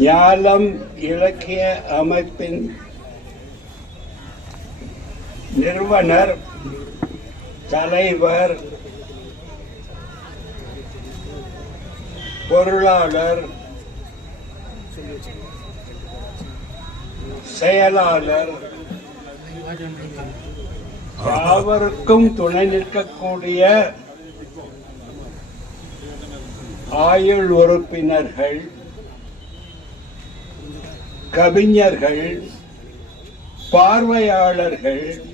ஞாலம் இலக்கிய அமைப்பின் நிறுவனர் தலைவர் பொருளாளர் செயலாளர். யாவருக்கும் துணை நிற்கக்கூடிய ஆயுள் உறுப்பினர்கள் கவிஞர்கள் பார்வையாளர்கள்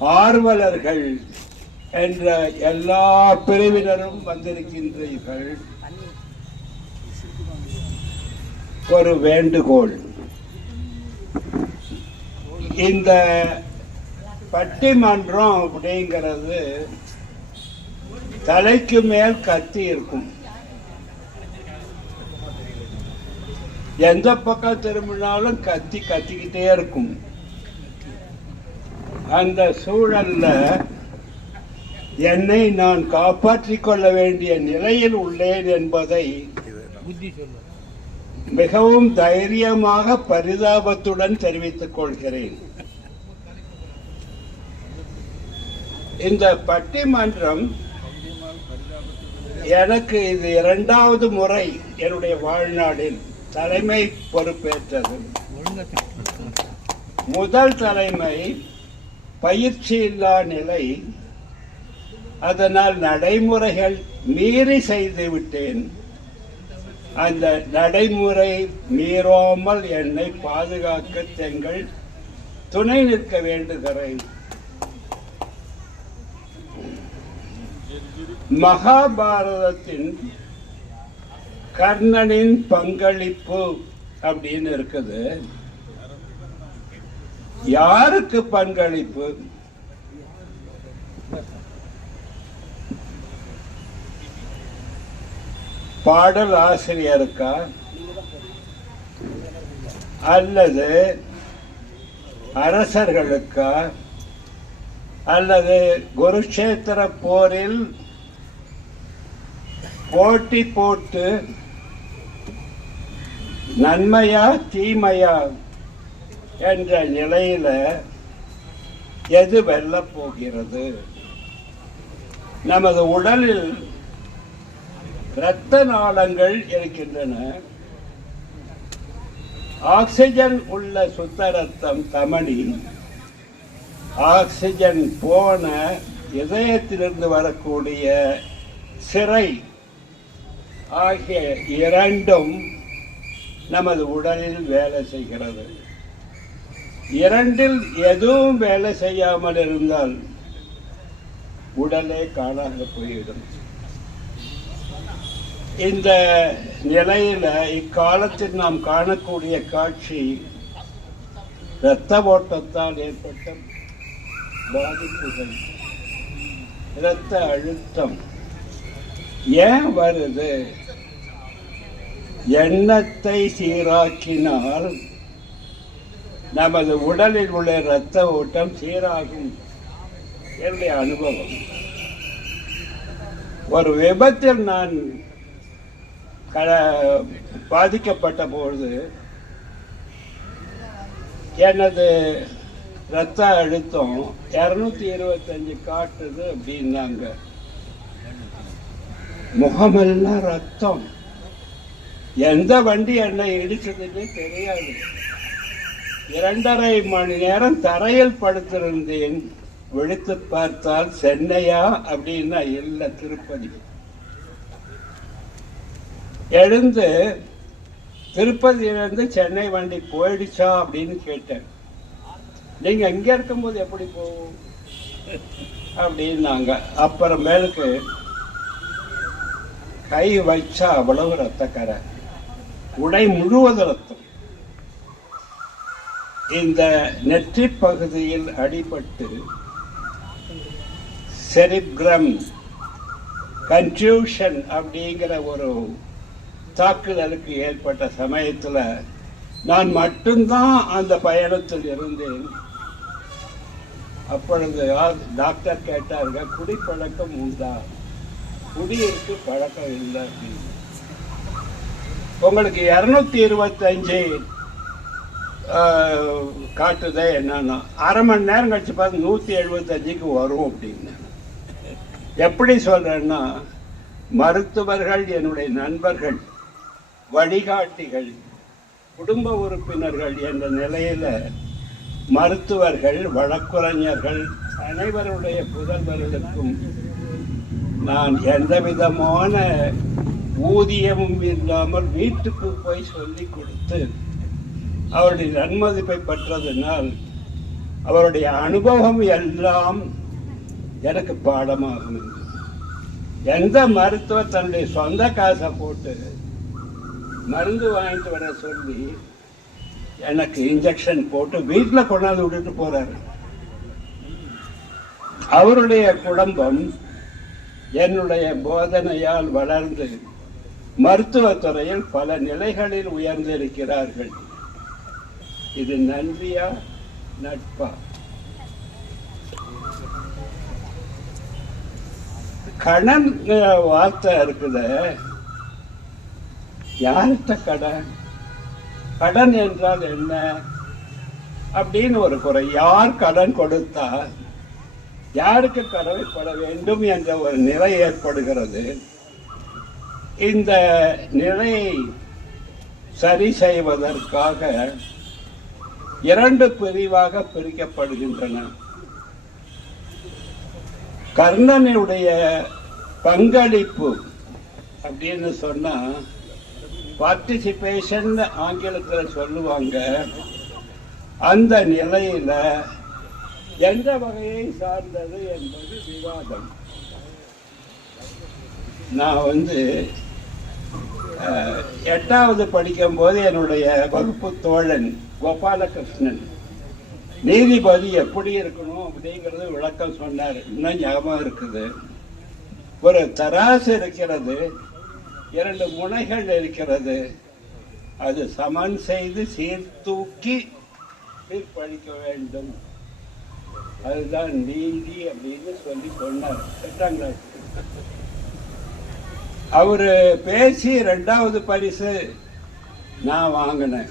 ஆர்வலர்கள் என்ற எல்லா பிரிவினரும் வந்திருக்கின்றீர்கள். ஒரு வேண்டுகோள். இந்த பட்டிமன்றம் அப்படிங்கிறது தலைக்கு மேல் கத்தி இருக்கும். எந்த பக்கம் திரும்பினாலும் கத்தி கத்திக்கிட்டே இருக்கும். அந்த சூழல்ல என்னை நான் காப்பாற்றிக் கொள்ள வேண்டிய நிலையில் உள்ளேன் என்பதை மிகவும் தைரியமாக பரிதாபத்துடன் தெரிவித்துக் கொள்கிறேன். இந்த பட்டிமன்றம் எனக்கு இது இரண்டாவது முறை என்னுடைய வாழ்நாளில் தலைமை பொறுப்பேற்றது. முதல் தலைமை பயிற்சி இல்லா நிலை. அதனால் நடைமுறைகள் மீறி செய்து விட்டேன். அந்த நடைமுறை மீறாமல் என்னை பாதுகாக்க தங்கள் துணை நிற்க வேண்டுகிறேன். மகாபாரதத்தின் கர்ணனின் பங்களிப்பு அப்படின்னு இருக்குது. யாருக்கு பங்களிப்பு? பாடல் ஆசிரியருக்கா? அல்லது அரசர்களுக்கா? அல்லது குருஷேத்திர போரில் போட்டி போட்டு நன்மையா தீமையா என்ற நிலையில எது வெல்லப் போகிறது? நமது உடலில் இரத்த நாளங்கள் இருக்கின்றன. ஆக்சிஜன் உள்ள சுத்த ரத்தம் தமணி ஆக்சிஜன் போன இதயத்திலிருந்து வரக்கூடிய சிறை ஆகிய இரண்டும் நமது உடலில் வேலை செய்கிறது. இரண்டில் எதுவும் வேலை செய்யாமல் இருந்தால் உடலே காணாக போய்விடும். இந்த நிலையில இக்காலத்தில் நாம் காணக்கூடிய காட்சி இரத்த ஓட்டத்தால் ஏற்பட்ட பாதிப்புகள் இரத்த அழுத்தம். ஏன் வருது? எண்ணத்தை சீராக்கினால் நமது உடலில் உள்ள இரத்த ஓட்டம் சீராகும் என்னுடைய அனுபவம். ஒரு விபத்தில் நான் க- பாதிக்கப்பட்ட பொழுது எனது ரத்த அழுத்தம் இரநூத்தி இருபத்தஞ்சு காட்டுது அப்படின்னாங்க. முகமெல்லாம் ரத்தம். எந்த வண்டி என்னை இடிச்சதுன்னு தெரியாது. இரண்டரை மணி நேரம் தரையில் படுத்திருந்தேன். விழித்து பார்த்தால் சென்னையா அப்படின்னா இல்லை திருப்பதி. எழுந்து திருப்பதியிலேருந்து சென்னை வண்டி போயிடுச்சா அப்படின்னு கேட்டேன். நீங்கள் இங்கே இருக்கும்போது எப்படி போவோம் அப்படின்னாங்க. அப்புறமேலுக்கு கை வச்சா அவ்வளவு ரத்தக்கரை உடை முழுவதும் ரத்தம். இந்த நெற்றி பகுதியில் அடிபட்டு செரிப்ரம் கன்ஃபியூஷன் அப்படிங்கிற ஒரு தாக்குதலுக்கு ஏற்பட்ட சமயத்தில் நான் மட்டும்தான் அந்த பயணத்தில் இருந்தேன். அப்பொழுது டாக்டர் கேட்டார்கள் குடிப்பழக்கம் உண்டா? குடியிருக்கு பழக்கம் இல்லை அப்படின்னு. உங்களுக்கு இரநூத்தி இருபத்தஞ்சு காட்டுதே என்னன்னா அரை மணி நேரம் கழிச்சு பார்த்து நூற்றி எழுபத்தஞ்சுக்கு வரும் அப்படின்னு. எப்படி சொல்கிறேன்னா மருத்துவர்கள் என்னுடைய நண்பர்கள் வழிகாட்டிகள் குடும்ப உறுப்பினர்கள் என்ற நிலையில் மருத்துவர்கள் வழக்குரைஞர்கள் அனைவருடைய புதல்வர்களுக்கும் நான் எந்த விதமான ஊதியமும் இல்லாமல் வீட்டுக்கு போய் சொல்லி கொடுத்து அவருடைய நன்மதிப்பை பெற்றதனால் அவருடைய அனுபவம் எல்லாம் எனக்கு பாடமாகும் எந்த மருத்துவர் தன்னுடைய சொந்த காசை போட்டு மருந்து வாங்கிட்டு வர சொல்லி எனக்கு இன்ஜெக்ஷன் போட்டு வீட்டில் கொண்டாந்து விட்டுட்டு போறாரு. அவருடைய குடும்பம் என்னுடைய போதனையால் வளர்ந்து மருத்துவத்துறையில் பல நிலைகளில் உயர்ந்திருக்கிறார்கள். இது நன்றியா நட்பா? கணன் வார்த்தை இருக்குது. யார்கிட்ட கடன்? கடன் என்றால் என்ன? அப்படின்னு ஒரு குறை. யார் கடன் கொடுத்தால்? யாருக்கு கடமைப்பட வேண்டும் என்ற ஒரு நிலை ஏற்படுகிறது. இந்த நிலையை சரி செய்வதற்காக இரண்டு பிரிவாக பிரிக்கப்படுகின்றன. கர்ணனுடைய பங்களிப்பு அப்படின்னு சொன்னா பார்ட்டிசிபேஷன் ஆங்கிலத்தில் சொல்லுவாங்க. அந்த நிலையில எந்த வகையை சார்ந்தது என்பது விவாதம். நான் வந்து எட்டாவது படிக்கும்போது என்னுடைய வகுப்பு தோழன் கோபாலகிருஷ்ணன் நீதிபதி எப்படி இருக்கணும் அப்படிங்கிறது விளக்கம் சொன்னார். இன்னும் ஞாபகம் இருக்குது. ஒரு தராசு இருக்கிறது. இரண்டு முனைகள் இருக்கிறது. அது சமன் செய்து சீர்தூக்கி தீர்ப்பளிக்க வேண்டும். அதுதான் நீதி அப்படின்னு சொல்லி சொன்னார். எட்டாம் கிளாஸ் பேசி ரெண்டாவது பரிசு நான் வாங்கினேன்.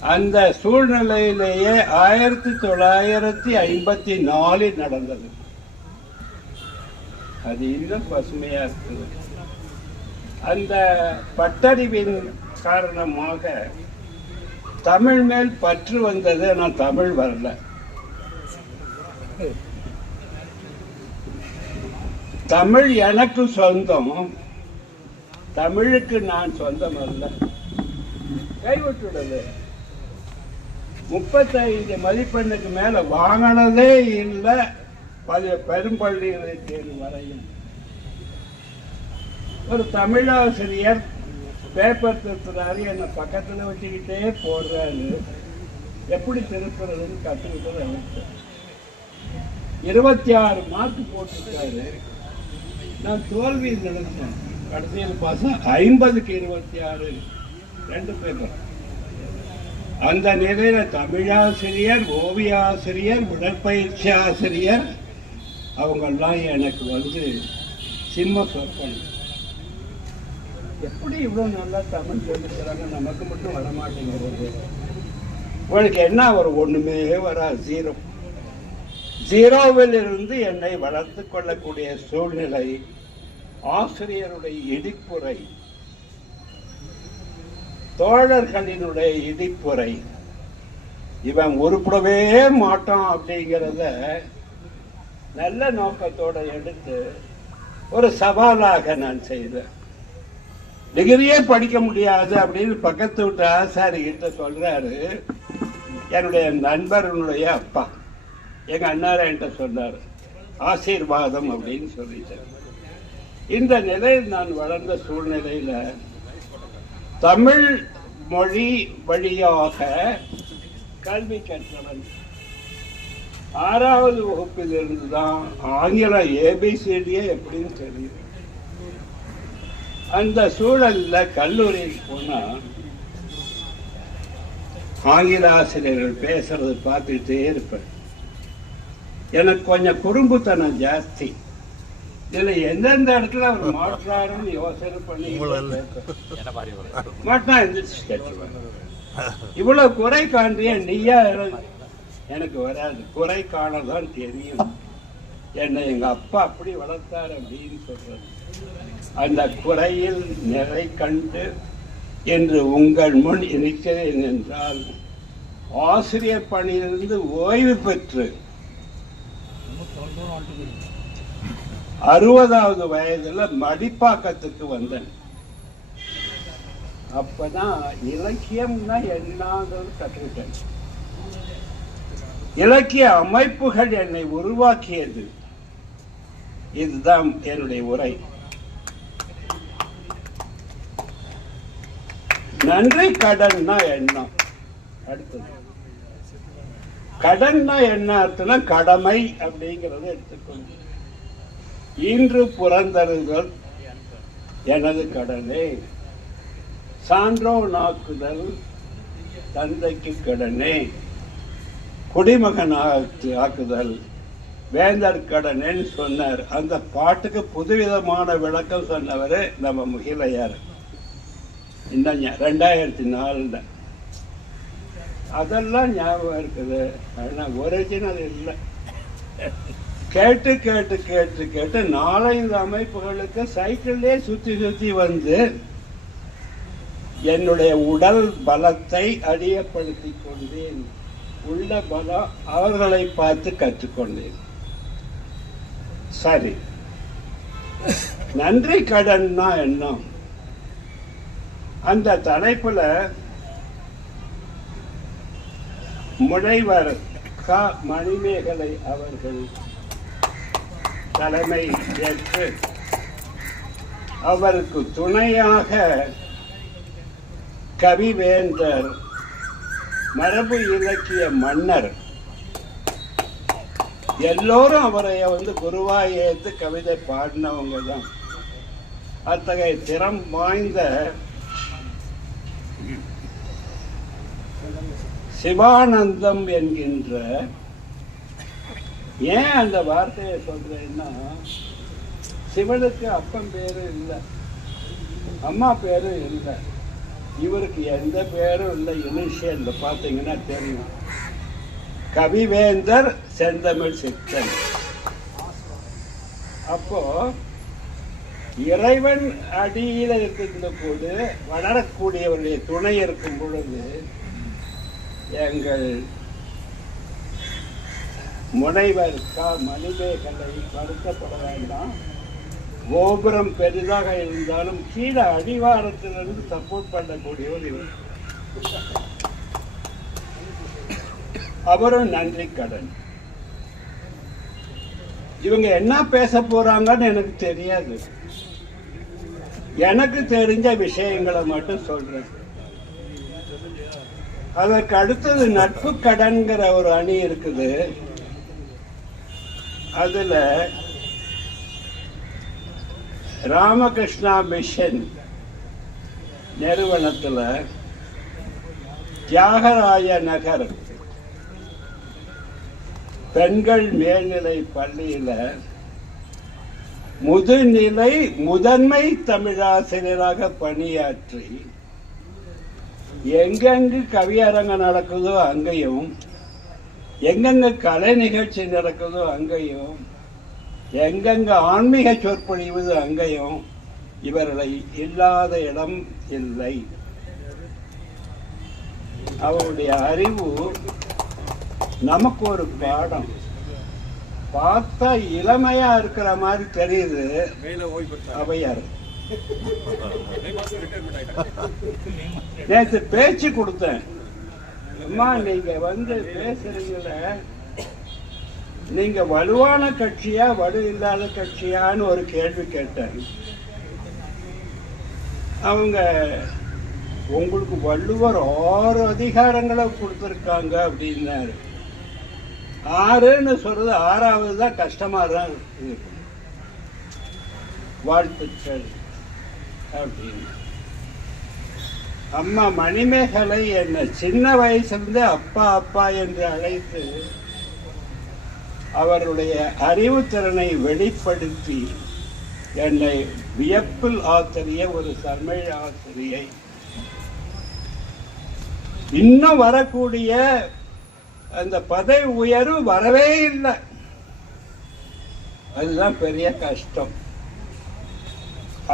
அந்த சூழ்நிலையிலேயே ஆயிரத்தி தொள்ளாயிரத்தி ஐம்பத்தி நாலில் நடந்தது. அது இன்னும் பசுமையாக இருக்குது. அந்த பட்டறிவின் காரணமாக தமிழ் மேல் பற்று வந்தது ஆனால் தமிழ் வரல. தமிழ் எனக்கு சொந்தம். தமிழுக்கு நான் சொந்தம் அல்ல. கைவிட்டுடுது. முப்பத்தைந்து மதிப்பெண்ணுக்கு மேல வாங்கினதே இல்லை. பெரும்பள்ளி பெரும்பள்ளிகளை தேர்வு வரையும். ஒரு தமிழாசிரியர் பேப்பர் திருத்துறாரு என்னை பக்கத்தில் வச்சுக்கிட்டே போடுறாரு. எப்படி திருப்புறதுன்னு கற்றுக்கிட்டது அவருக்கு இருபத்தி ஆறு மார்க் போட்டிருக்காரு. நான் தோல்வி நினைச்சேன் கடைசியில் பாசம் ஐம்பதுக்கு இருபத்தி ஆறு ரெண்டு பேப்பர் அந்த நிலையில தமிழாசிரியர் ஓவியாசிரியர் உடற்பயிற்சி ஆசிரியர் அவங்கெல்லாம் எனக்கு வந்து சிம்ம சொற்பன் எப்படி இவ்வளோ நல்லா தமிழ் சொல்லிக்கிறாங்க நமக்கு மட்டும் வரமாட்டேங்கிறது உங்களுக்கு என்ன ஒரு ஒன்றுமே வரா ஜீரோ ஜீரோவில் இருந்து என்னை வளர்த்து கொள்ளக்கூடிய சூழ்நிலை ஆசிரியருடைய இடிப்புரை தோழர்களினுடைய இடிப்புரை. இவன் உருப்படவே மாட்டான் அப்படிங்கிறத நல்ல நோக்கத்தோடு எடுத்து ஒரு சவாலாக நான் செய்தேன் டிகிரியே படிக்க முடியாது அப்படின்னு பக்கத்து விட்டு ஆசாரி கிட்ட சொல்றாரு. என்னுடைய நண்பர்களுடைய அப்பா. எங்க அண்ணாரா என்கிட்ட சொன்னார். ஆசீர்வாதம் அப்படின்னு சொல்லிட்டார். இந்த நிலையில் நான் வளர்ந்த சூழ்நிலையில தமிழ் மொழி வழியாக கல்வி கற்றவன். ஆறாவது வகுப்பில் இருந்து தான் ஆங்கிலம் ஏபிசிடியே எப்படின்னு தெரியும். அந்த சூழல்ல கல்லூரிக்கு போனா ஆங்கில ஆசிரியர்கள் பேசுறது பார்த்துக்கிட்டே இருப்பேன். எனக்கு கொஞ்சம் குறும்புத்தனம் ஜாஸ்தி. இதுல எந்தெந்த இடத்துல அவர் மாற்றாருன்னு யோசனை பண்ணி மாட்டா எந்திரிச்சு கேட்டுருவேன். இவ்வளவு குறை காண்றிய நீயா. எனக்கு வராது. குறை காணதான் தெரியும். என்னை எங்க அப்பா அப்படி வளர்த்தார் அப்படின்னு சொல்றது. அந்த குறையில் நிறை கண்டு என்று உங்கள் முன் இருக்கிறேன் என்றால் ஆசிரியர் பணியிலிருந்து ஓய்வு பெற்று அறுபதாவது வயதுல மடிப்பாக்கத்துக்கு வந்தேன். அப்பதான் இலக்கியம்னா என்னங்கிறது கற்றுக்கிட்டேன். இலக்கிய அமைப்புகள் என்னை உருவாக்கியது. இதுதான் என்னுடைய உரை. நன்றி கடன்னா என்ன அடுத்தது. கடன்னா என்ன அர்த்தம்னா கடமை அப்படிங்கறத எடுத்துக்கோங்க. இன்று புறந்தருதல் எனது கடனே. சான்றோ நாக்குதல் தந்தைக்கு கடனே. குடிமகன் ஆக்குதல். வேந்தர் கடனேன்னு சொன்னார். அந்த பாட்டுக்கு புதுவிதமான விளக்கம் சொன்னவர் நம்ம முகிலையார். இந்த ரெண்டாயிரத்தி நாலுல அதெல்லாம் ஞாபகம் இருக்குது. ஆனால் ஒரிஜினல் இல்லை. கேட்டு கேட்டு கேட்டு கேட்டு நாலஞ்சு அமைப்புகளுக்கு சைக்கிள்லே சுற்றி சுற்றி வந்து என்னுடைய உடல் பலத்தை அடியப்படுத்தி கொண்டேன். உள்ள பலம் அவர்களை பார்த்து கற்றுக்கொண்டேன். சரி. நன்றி கடன்னா என்ன அந்த தலைப்புல முனைவர் க. மணிமேகலை அவர்கள் தலைமை ஏற்று அவருக்கு துணையாக கவிவேந்தர் மரபு இலக்கிய மன்னர் எல்லோரும் அவரை வந்து குருவாய் ஏற்று கவிதை பாடினவங்க தான் அத்தகைய திறம் வாய்ந்த சிவானந்தம் என்கின்ற ஏன் அந்த வார்த்தையை சொல்றேன்னா சிவனுக்கு அப்பன் பேரு இல்லை அம்மா பேரும் இல்லை. இவருக்கு எந்த பேரும் இல்லை. இனிஷியல் பார்த்தீங்கன்னா தெரியும். கவிவேந்தர் செந்தமிழ் சித்தன். அப்போ இறைவன் அடியில் இருக்கின்ற போது வளரக்கூடியவருடைய துணை இருக்கும் பொழுது எங்கள் முனைவர் கா. மணிமேகலை வருத்தப்பட வேண்டாம். கோபுரம் பெரிதாக இருந்தாலும் கீழே அடிவாரத்திலிருந்து சப்போர்ட் பண்ணக்கூடியவர் இவர். அவரும் நன்றி கடன். இவங்க என்ன பேச போறாங்கன்னு எனக்கு தெரியாது. எனக்கு தெரிஞ்ச விஷயங்களை மட்டும் சொல்றேன். அதற்கு அடுத்தது நட்பு கடன்கிற ஒரு அணி இருக்குது. அதுல ராமகிருஷ்ணா மிஷன் நிறுவனத்தில் தியாகராய நகர் பெண்கள் மேல்நிலை பள்ளியில் முதுநிலை முதன்மை தமிழாசிரியராக பணியாற்றி எங்கெங்கு கவியரங்கம் நடக்குதோ அங்கேயும் எங்கெங்க கலை நிகழ்ச்சி நடக்குதோ அங்கேயும் எங்கெங்க ஆன்மீக சொற்பொழிவு அங்கேயும் இவர்களை இல்லாத இடம் இல்லை. அவருடைய அறிவு நமக்கு ஒரு பாடம். பார்த்தா இளமையா இருக்கிற மாதிரி தெரியுது. அவையார். நேற்று பேச்சு கொடுத்தேன். அம்மா நீங்க வந்து பேசுறீங்கள நீங்க வலுவான கட்சியா வலு இல்லாத கட்சியான்னு ஒரு கேள்வி கேட்டேன். அவங்க உங்களுக்கு வள்ளுவர் ஆறு அதிகாரங்களை கொடுத்துருக்காங்க அப்படின்னாரு. ஆறுன்னு சொல்றது ஆறாவது தான் கஷ்டமா தான் இருக்கு. வாழ்த்துக்கள் அப்படின்னு. அம்மா மணிமேகலை என்னை சின்ன வயசுலேருந்து அப்பா அப்பா என்று அழைத்து அவருடைய அறிவுத்திறனை வெளிப்படுத்தி என்னை வியப்பில் ஆசிரிய ஒரு தமிழ் ஆசிரியை. இன்னும் வரக்கூடிய அந்த பதவி உயர்வு வரவே இல்லை. அதுதான் பெரிய கஷ்டம்.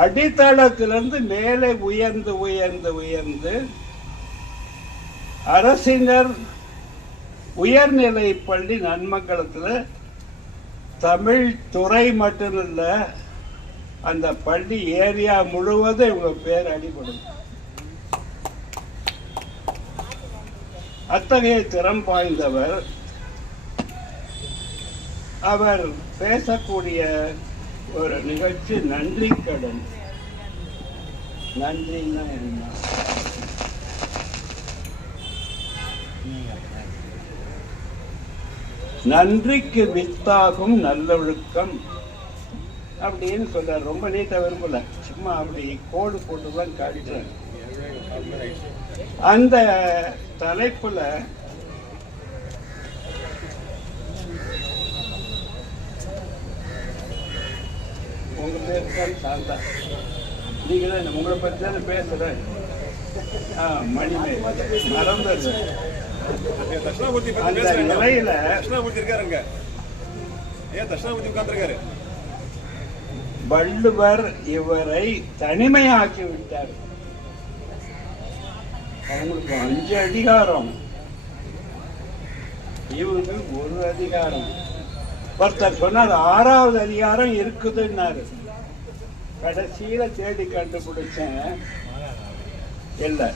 அடித்தளத்திலிருந்து மேலே உயர்ந்து உயர்ந்து உயர்ந்து அரசினர் உயர்நிலை பள்ளி நன்மங்கலத்தில் தமிழ் துறை இல்லை அந்த பள்ளி ஏரியா முழுவதும் இவங்க பேர் அடிபடும். அத்தகைய திறம் பாய்ந்தவர் அவர் பேசக்கூடிய ஒரு நிகழ்ச்சி நன்றி கடன். நன்றின்னா என்ன? நன்றிக்கு வித்தாகும் நல்லொழுக்கம் அப்படின்னு சொல்ற ரொம்ப நீட்டா விரும்பல. சும்மா அப்படி கோடு போட்டு தான் காட்டுறேன் அந்த தலைப்புல உங்க சாந்தா நீங்க தான் உங்களை பத்தி தானே பேசுறேன் ஆ மணிமேல் மறந்தது ஏன் தட்சிணாமூர்த்தி பத்தி அந்த நிலையில தட்சிணாமூர்த்தி இருக்காருங்க ஏன் தட்சிணாமூர்த்தி உட்கார்ந்துருக்காரு வள்ளுவர் இவரை தனிமையாக்கி விட்டார் அவங்களுக்கு அஞ்சு அதிகாரம். இவருக்கு ஒரு அதிகாரம். ஒருத்தர் சொன்னார் ஆறாவது அதிகாரம் இருக்குதுன்னாரு. கடைசியில தேடி கண்டுபிடிச்சேன். இல்ல.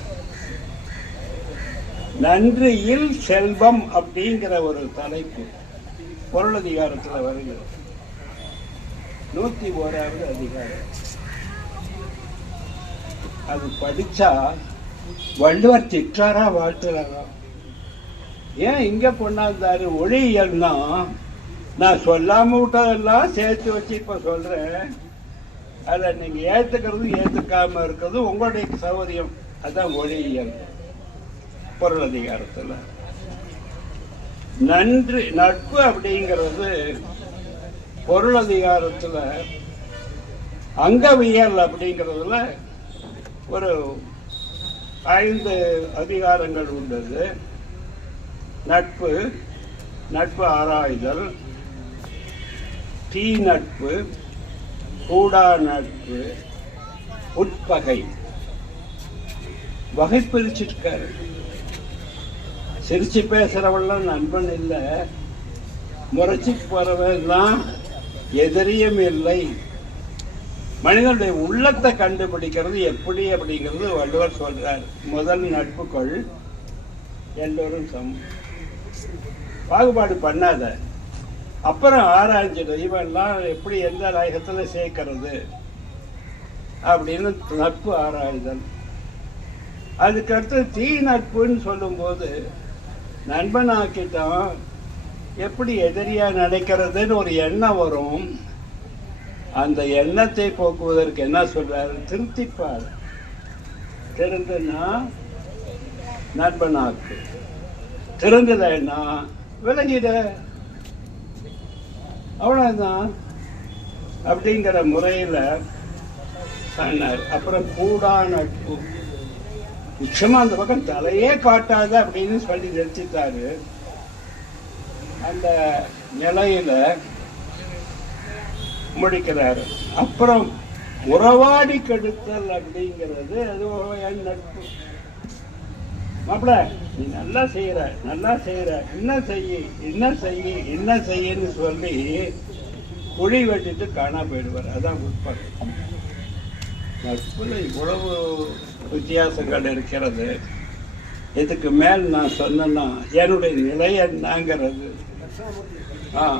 நன்றியில் செல்வம் அப்படிங்கிற ஒரு தலைப்பு பொருளதிகாரத்தில் வருகிறது. நூத்தி ஓராவது அதிகாரம். அது படிச்சா வள்ளுவர் திட்டாரா வாழ்த்துறாரா? ஏன் இங்க கொண்டாந்தாரு? ஒளியல்னா நான் சொல்லாம விட்டதெல்லாம் சேர்த்து வச்சு இப்ப சொல்றேன். அதை நீங்கள் ஏற்றுக்கிறதும் ஏற்றுக்காமல் இருக்கிறது உங்களுடைய சௌகரியம் அதுதான் ஒளியியல் பொருள் அதிகாரத்தில். நன்றி நட்பு அப்படிங்கிறது பொருள் அதிகாரத்தில். அங்கவியல் அப்படிங்கிறதுல ஒரு ஐந்து அதிகாரங்கள் உள்ளது. நட்பு நட்பு ஆராய்தல் தீ நட்பு கூடா நட்பு உட்பகை. வகை பிரிச்சிருக்காரு சிரிச்சு பேசுறவெல்லாம் நண்பன் இல்லை. முறைச்சி போறவெல்லாம் எதிரியும் இல்லை. மனிதனுடைய உள்ளத்தை கண்டுபிடிக்கிறது எப்படி அப்படிங்கிறது வள்ளுவர் சொல்றார். முதல் நட்புக்குள் எல்லோரும் சமம். பாகுபாடு பண்ணாத. அப்புறம் ஆராய்ஞ்சது இவெல்லாம் எப்படி எந்த நாயகத்துல சேர்க்கறது? அப்படின்னு நட்பு ஆராய்தல். அதுக்கடுத்து தீ நட்புன்னு சொல்லும்போது நண்பனாக்கிட்டோம் எப்படி எதிரியாக நினைக்கிறதுன்னு ஒரு எண்ணம் வரும். அந்த எண்ணத்தை போக்குவதற்கு என்ன சொல்றாரு? திருத்திப்பார். திருந்துனா நண்பனாக்கு. திருந்துலைன்னா விலகிட. அவ்வளவுதான். அப்படிங்கிற முறையில சொன்னார். அப்புறம் கூடா நட்பு நிச்சயமா அந்த பக்கம் தலையே காட்டாது அப்படின்னு சொல்லி தெரிச்சிட்டாரு அந்த நிலையில முடிக்கிறாரு. அப்புறம் உறவாடி கெடுத்தல் அப்படிங்கிறது அது என் நட்பு மாப்பிள்ள நீ நல்லா செய்யற நல்லா செய்யற என்ன செய்ய என்ன செய்ய என்ன செய்யன்னு சொல்லி குழி வச்சுட்டு காணா போயிடுவார். அதான் உட்பகை நட்புல இவ்வளவு வித்தியாசங்கள் இருக்கிறது. இதுக்கு மேல் நான் சொன்னேன்னா என்னுடைய நிலை என்னங்கிறது. ஆ.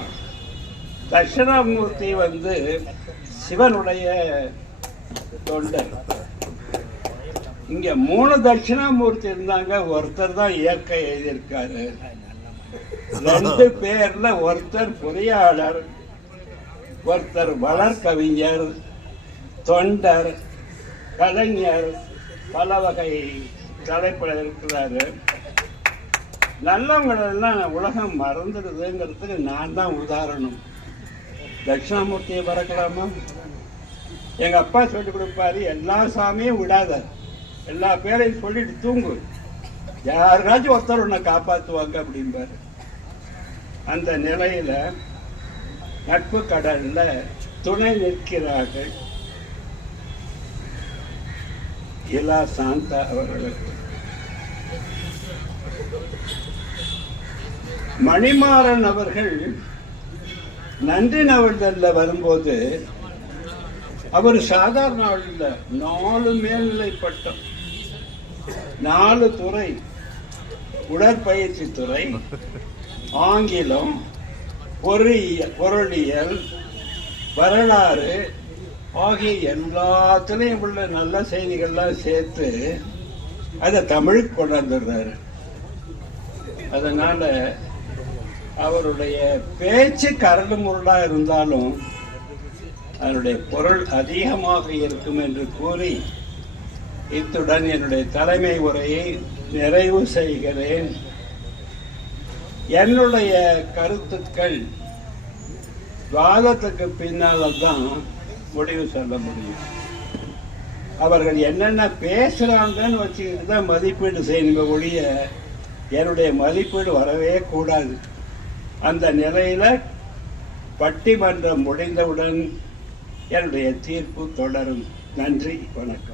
தட்சிணாமூர்த்தி வந்து சிவனுடைய தொண்டர். இங்க மூணு தட்சிணாமூர்த்தி இருந்தாங்க ஒருத்தர் தான் இயற்கை எழுதியிருக்காரு. ரெண்டு பேர்ல ஒருத்தர் பொறியாளர் ஒருத்தர் வளர்கவிஞர் தொண்டர் கலைஞர் பல வகை தலைப்பில் இருக்கிறாரு. நல்லவங்களெல்லாம் உலகம் மறந்துடுதுங்கிறதுக்கு நான் தான் உதாரணம். தட்சிணாமூர்த்தியை வரக்கலாமா எங்க அப்பா சொல்லி கொடுப்பாரு எல்லா சாமியும் விடாத. எல்லா பேரையும் சொல்லிட்டு தூங்கு. யாருக்காச்சும் ஒருத்தர் உன்னை காப்பாற்றுவாங்க அப்படிம்பாரு. அந்த நிலையில நட்பு கடல்ல துணை நிற்கிறார்கள். இலா சாந்தா அவர்களுக்கு. மணிமாறன் அவர்கள் நன்றி நவழ்தல்ல வரும்போது அவர் சாதாரண ஆள் நாலு மேல்நிலை பட்டம். நாலு துறை. உடற்பயிற்சி துறை ஆங்கிலம் பொறியியல் பொருளியல் வரலாறு ஆகிய எல்லாத்துலேயும் உள்ள நல்ல செய்திகள்லாம் சேர்த்து அதை தமிழுக்கு கொண்டாந்துடுறாரு. அதனால அவருடைய பேச்சு கரடு முரடா இருந்தாலும் அதனுடைய பொருள் அதிகமாக இருக்கும் என்று கூறி இத்துடன் என்னுடைய தலைமை உரையை நிறைவு செய்கிறேன். என்னுடைய கருத்துக்கள் வாதத்துக்கு பின்னால் தான் முடிவு சொல்ல முடியும். அவர்கள் என்னென்ன பேசுறாங்கன்னு வச்சுக்கிட்டு தான் மதிப்பீடு செய்யணுமே ஒழிய என்னுடைய மதிப்பீடு வரவே கூடாது. அந்த நிலையில் பட்டிமன்றம் முடிந்தவுடன் என்னுடைய தீர்ப்பு தொடரும். நன்றி வணக்கம்.